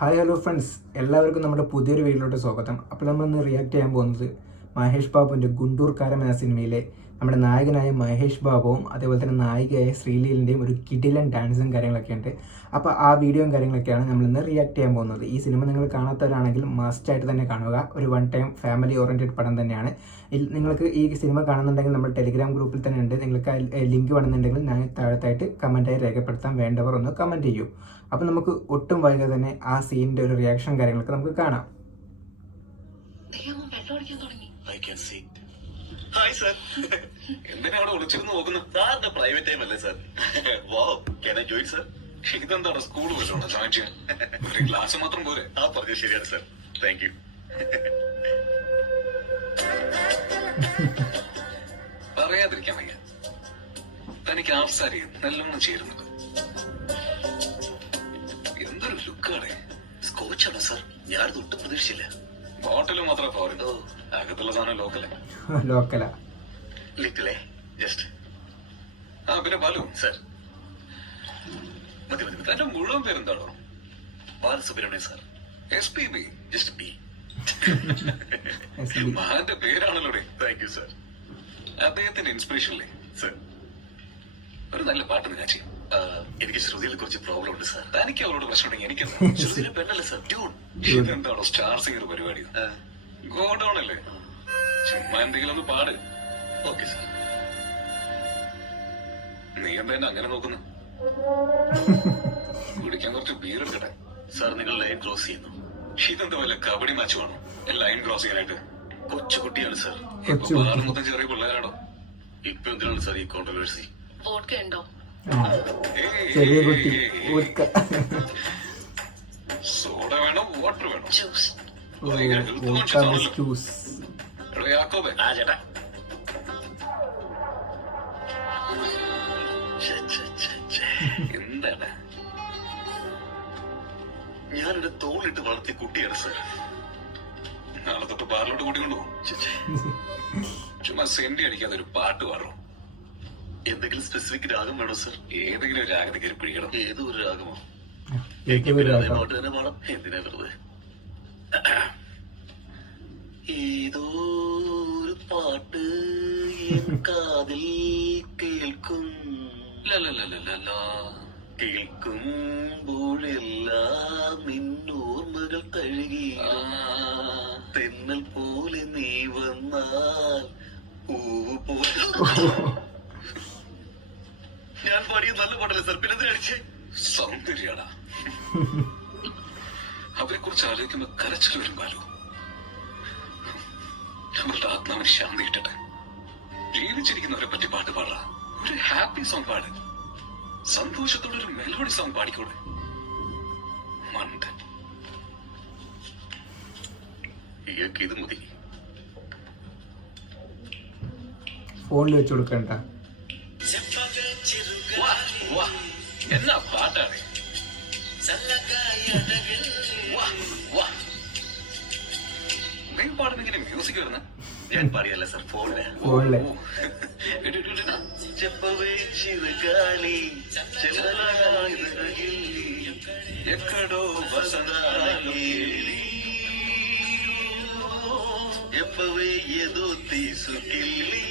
Hi hello friends, എല്ലാവർക്കും നമ്മുടെ പുതിയൊരു വീഡിയോയിലോട്ട് സ്വാഗതം. അപ്പോൾ നമ്മളിന്ന് റിയാക്ട് ചെയ്യാൻ പോകുന്നത് മഹേഷ് ബാബുവിൻ്റെ ഗുണ്ടൂർക്കാരം എന്ന സിനിമയിലെ നമ്മുടെ നായകനായ മഹേഷ് ബാബുവും അതേപോലെ തന്നെ നായികയായ ശ്രീലീലിൻ്റെയും ഒരു കിടിലൻ ഡാൻസും കാര്യങ്ങളൊക്കെ ഉണ്ട്. അപ്പോൾ ആ വീഡിയോയും കാര്യങ്ങളൊക്കെയാണ് നമ്മളിന്ന് റിയാക്ട് ചെയ്യാൻ പോകുന്നത്. ഈ സിനിമ നിങ്ങൾ കാണാത്തവരാണെങ്കിൽ മസ്റ്റായിട്ട് തന്നെ കാണുക. ഒരു വൺ ടൈം ഫാമിലി ഓറിയൻറ്റഡ് പടം തന്നെയാണ്. നിങ്ങൾക്ക് ഈ സിനിമ കാണുന്നുണ്ടെങ്കിൽ നമ്മൾ ടെലിഗ്രാം ഗ്രൂപ്പിൽ തന്നെ ഉണ്ട്. നിങ്ങൾക്ക് ലിങ്ക് വേണമെന്നുണ്ടെങ്കിൽ ഞാൻ താഴത്തായിട്ട് കമൻറ്റായി രേഖപ്പെടുത്താൻ, വേണ്ടവർ ഒന്ന് കമൻറ്റ് ചെയ്യൂ. അപ്പോൾ നമുക്ക് ഒട്ടും വൈകാതെ തന്നെ ആ സീനിൻ്റെ ഒരു റിയാക്ഷൻ കാര്യങ്ങളൊക്കെ നമുക്ക് കാണാം. ഹായ് സർ, എന്തിനാ അവിടെ ഒളിച്ചിരുന്ന് നോക്കുന്നു? സാറിന്റെ പ്രൈവറ്റ് ടൈം അല്ലേ sir? Wow, can I join sir? ഇതെന്താണ് സ്കൂൾ വല്ലോണോ ജോയിൻ ചെയ്യാൻ? ഒരു ക്ലാസ് മാത്രം പോരെ? ആ പറഞ്ഞത് ശരിയാണ് സർ, താങ്ക് യു. പറയാതിരിക്കാൻ വയ്യ, തനിക്ക് ആർസാരി നല്ലോണം ചേരുന്നുണ്ട്. എന്തൊരു ലുക്കാണ്. സ്കോച്ചാണോ സർ? ഞാൻ ഒട്ടും പ്രതീക്ഷിച്ചില്ല. ബോട്ടിൽ മാത്രമേ പോരുന്നു, അകത്തുള്ള സാധനം ലോക്കലാ. ലിറ്റിലേ ജസ്റ്റ്. ആ പിന്നെ ബാലു സർ. മതി മതി. തന്റെ മുഴുവൻ പേരെന്താണോ? Balasubrahmanyam sir. SPB just B. മഹാന്റെ പേരാണല്ലോ. Thank you sir. അദ്ദേഹത്തിന്റെ ഇൻസ്പിറേഷനില്ലേ സർ ഒരു നല്ല പാട്ട് ഞാൻ ചെയ്യും. എനിക്ക് ശ്രുതിയിൽ കുറച്ച് പ്രോബ്ലം ഉണ്ട് സാർ. തനിക്ക് അവരോട് പ്രശ്നമുണ്ടെങ്കിൽ എനിക്കെന്താ? ശ്രുതിയിലെ പെണ്ണല്ലേ സാർ, ട്യൂൺ. ഇതെന്താണോ സ്റ്റാർ സിംഗർ പരിപാടി? ഗോഡൌൺ അല്ലേ? ചുമ്മാ എന്തെങ്കിലും ഒന്ന് പാട്. Okay sir. നീ എന്താ എന്നെ അങ്ങനെ നോക്കുന്നു? കുടിക്കാൻ കുറച്ച് ബീർ എടുക്കട്ടെ സാർ. നിങ്ങൾ ലൈൻ ക്രോസ് ചെയ്യുന്നു. ഇതെന്താ വല്ല കബഡി മാച്ച് വേണോ ലൈൻ ക്രോസ് ചെയ്യാനായിട്ട്? കൊച്ചുകുട്ടിയാണ് സാർ. ഇപ്പൊ മൊത്തം ചെറിയ പിള്ളേരാണോ? ഇപ്പൊ എന്തിനാണ് സാർ ഈ കോൺട്രവേഴ്സി? ചെറിയ കുട്ടി സോഡ വേണോ വാട്ടർ വേണോ? ജ്യൂസ്. എന്താണ്? ഞാനെന്റെ തോളിട്ട് വളർത്തിയ കുട്ടിയാണ് സാർ. നാളെ തൊട്ട് ബാറിലോട്ട് കൂട്ടിക്കൊണ്ടു. ചുമ്മാ സെന്റി അടിക്കാതെ ഒരു പാട്ട് പാടും. എന്തെങ്കിലും സ്പെസിഫിക് രാഗം വേണോ സർ? ഏതെങ്കിലും ഒരു രാഗത്തിൽ കയറി പിടിക്കണം. ഏതോ ഒരു രാഗമോ? പാട്ട് തന്നെ പാടാം. എന്തിനാ വെറുതെ? ഏതോ ഒരു പാട്ട് കാതിൽ കേൾക്കും, കേൾക്കുമ്പോഴെല്ലാം നിന്നോർമ്മകൾ തഴുകി തെന്നൽ പോലെ നീ വന്നാൽ പൂവ് പോലെ. ഞാൻ പാടിയ നല്ല പാട്ടല്ലേ സാർ, പിന്നെ അടിച്ചേ? സൗന്ദര്യാടാ. അവരെ കുറിച്ച് ആലോചിക്കുമ്പോ കരച്ചിൽ വരും ബാലു. നമ്മളുടെ ആത്മാവിന് ശാന്തി കിട്ടട്ടെ. ജീവിച്ചിരിക്കുന്നവരെ പറ്റി പാട്ട് പാടാ. ഒരു ഹാപ്പി സോങ് പാട്. സന്തോഷത്തോടെ ഒരു മെലോഡി സോങ് പാടിക്കൂടെ? മണ്ട്. ഇയാൾക്ക് ഇത് മതി. ഫോണിൽ വെച്ച് കൊടുക്കണ്ട. എന്നാ പാട്ടാണ്? നീ പാടുന്നെങ്കിലും മ്യൂസിക് വരുന്ന? ഞാൻ പാടിയല്ല സാർ, ഫോണില്. చెప్పవే చిరగాలి ఎక్కడో వసంతాలి చెప్పవే ఏదో తీసుకెళ్ళి.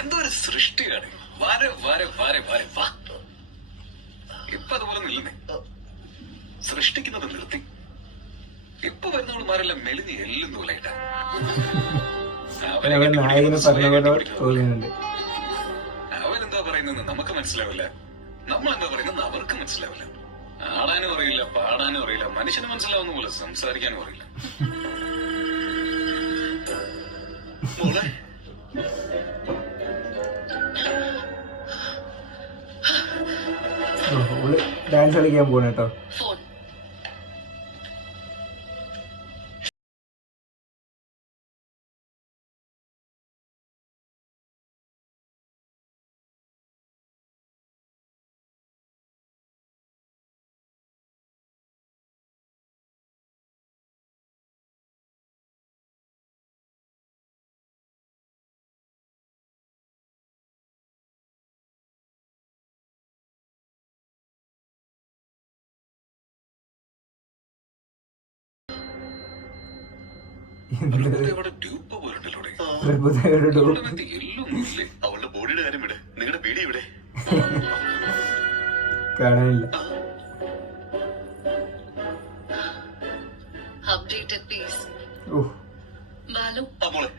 എന്തൊരു സൃഷ്ടിയാണ്. വരെ വരെ വരെ വരെ വാ. ഇപ്പൊ അതുപോലെ നില്ലുന്നേ. സൃഷ്ടിക്കുന്നത് നിർത്തി. ഇപ്പൊ വരുന്നവൾമാരെല്ലാം മെലിഞ്ഞ് എല്ലും തോലായിട്ടാ. അവനെന്താ പറയുന്നത് നമുക്ക് മനസ്സിലാവില്ല. നമ്മളെന്താ പറയുന്നത് അവർക്ക് മനസ്സിലാവില്ല. ആടാനും അറിയില്ല, പാടാനും അറിയില്ല, മനുഷ്യന് മനസ്സിലാവുന്ന പോലെ സംസാരിക്കാനും അറിയില്ല. മോളെ ഡാൻസ് കളിക്കാൻ പോണേട്ടോ. പ്രഭുദേവയുടെ ഡ്യൂപ്പ് പോലുണ്ടല്ലോടെ. പ്രഭുദേവയുടെ ഡൂപ്പ്. അവളുടെ മേത്ത് എല്ലൊന്നുമില്ലേ? അവളുടെ ബോഡിയുടെ കാര്യം വിട്, നിങ്ങളുടെ പേടി ഇവിടെ. കാണാനില്ല. Updated piece. ഓ Balu, ആ മോളെ,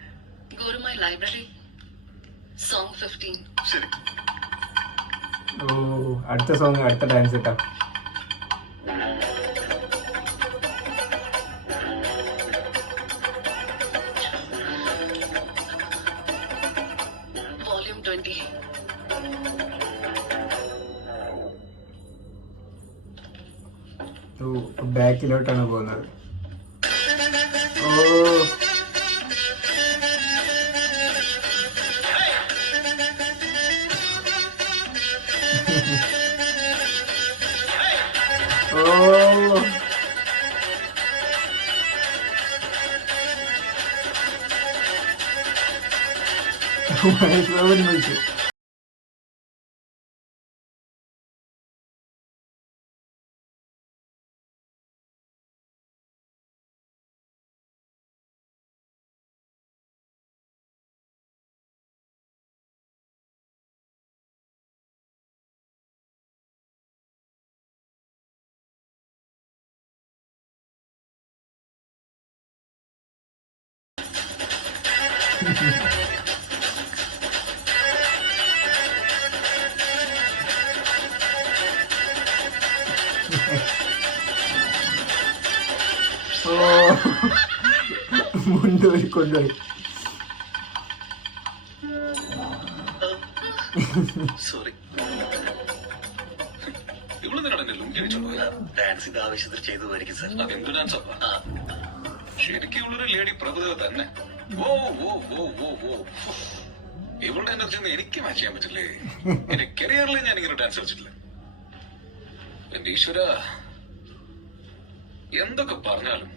go to my library. Song 15. ശരി. ഓ അടുത്ത സോങ്, അടുത്ത ഡാൻസ് കേട്ടോ. Volume 20. ഓ ബാക്കിലോട്ടാണ് പോകുന്നത്. ഓ ഓ മഹേഷ് ബാബുവിനെ വിളിച്ചു. ഓ മുണ്ടൂരി കൊണ്ടുപോയി. സോറി. ഇവിടെ നിന്നാണ് എന്നെ ലുങ്കി അടിച്ചോണ്ട് പോയത്. ഡാൻസിന്റെ ആവശ്യത്തിൽ ചെയ്തതായിരിക്കും സാർ. അതെന്ത് ഡാൻസ് അപ്പാ? ശരിക്കും ഉള്ളൊരു ലേഡി പ്രഭുദേവ തന്നെ. ഓ ഓ ഓ ഓ ഓ. ഇവളുടെ എനർജി ഒന്നും എനിക്ക് മാച്ച് ചെയ്യാൻ പറ്റില്ലേ? എന്റെ കരിയറിൽ ഞാൻ ഇങ്ങനെ ഡാൻസ് കളിച്ചിട്ടില്ല. എന്റെ ഈശ്വര, എന്തൊക്കെ പറഞ്ഞാലും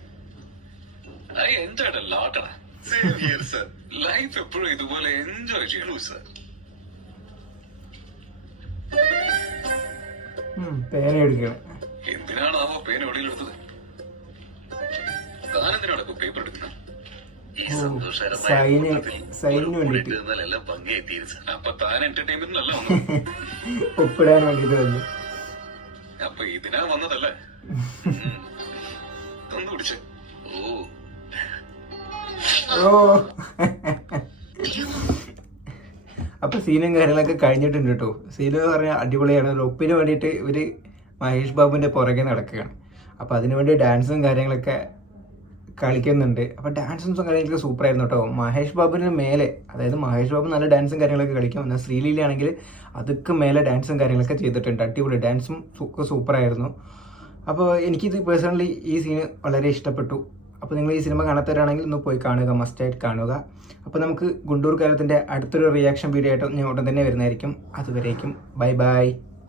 I enjoyed a lot. Life എപ്പോഴും ഇതുപോലെ എൻജോയ് ചെയ്യണു സാർ. പേന എടുക്കണം. എന്തിനാണാവോ പേന വെളിയിലെടുത്തത്? താനെന്തിനാണ് ഇപ്പൊ പേപ്പർ എടുക്കുന്നത്? ഈ സൈന് വേണ്ടിട്ട് എല്ലാം ഭംഗിയായി തീരുന്നു. അപ്പൊ താൻ എന്റർടൈൻമെന്റിനല്ല ഒപ്പിടാൻ വേണ്ടിട്ട് വന്നു. അപ്പൊ ഇതിനാ വന്നതല്ലേ? ഒന്ന് പിടിച്ച്. ഓ ഓ അപ്പൊ സീനും കാര്യങ്ങളൊക്കെ കഴിഞ്ഞിട്ടുണ്ട് കേട്ടോ. സീൻ എന്ന് പറഞ്ഞാൽ അടിപൊളിയാണ്. ഒരു ഒപ്പിന് വേണ്ടിയിട്ട് ഇവര് മഹേഷ് ബാബുവിന്റെ പുറകെ നടക്കുകയാണ്. അപ്പൊ അതിനുവേണ്ടി ഡാൻസും കാര്യങ്ങളൊക്കെ കളിക്കുന്നുണ്ട്. അപ്പൊ ഡാൻസും കാര്യങ്ങളൊക്കെ സൂപ്പർ ആയിരുന്നു കേട്ടോ. മഹേഷ് ബാബുവിന് മേലെ, അതായത് മഹേഷ് ബാബു നല്ല ഡാൻസും കാര്യങ്ങളൊക്കെ കളിക്കും. എന്നാൽ ശ്രീലീലയാണെങ്കിൽ അതൊക്കെ മേലെ ഡാൻസും കാര്യങ്ങളൊക്കെ ചെയ്തിട്ടുണ്ട്. അടിപൊളി ഡാൻസും ഒക്കെ സൂപ്പറായിരുന്നു. അപ്പോൾ എനിക്കിത് പേഴ്സണലി ഈ സീന് വളരെ ഇഷ്ടപ്പെട്ടു. അപ്പോൾ നിങ്ങൾ ഈ സിനിമ കാണാത്തവരാണെങ്കിൽ ഒന്ന് പോയി കാണുക, മസ്റ്റായിട്ട് കാണുക. അപ്പോൾ നമുക്ക് ഗുണ്ടൂർ കാരത്തിൻ്റെ അടുത്തൊരു റിയാക്ഷൻ വീഡിയോ ആയിട്ട് ഞാൻ ഉടൻ തന്നെ വരുന്നതായിരിക്കും. അതുവരേക്കും ബൈ ബൈ.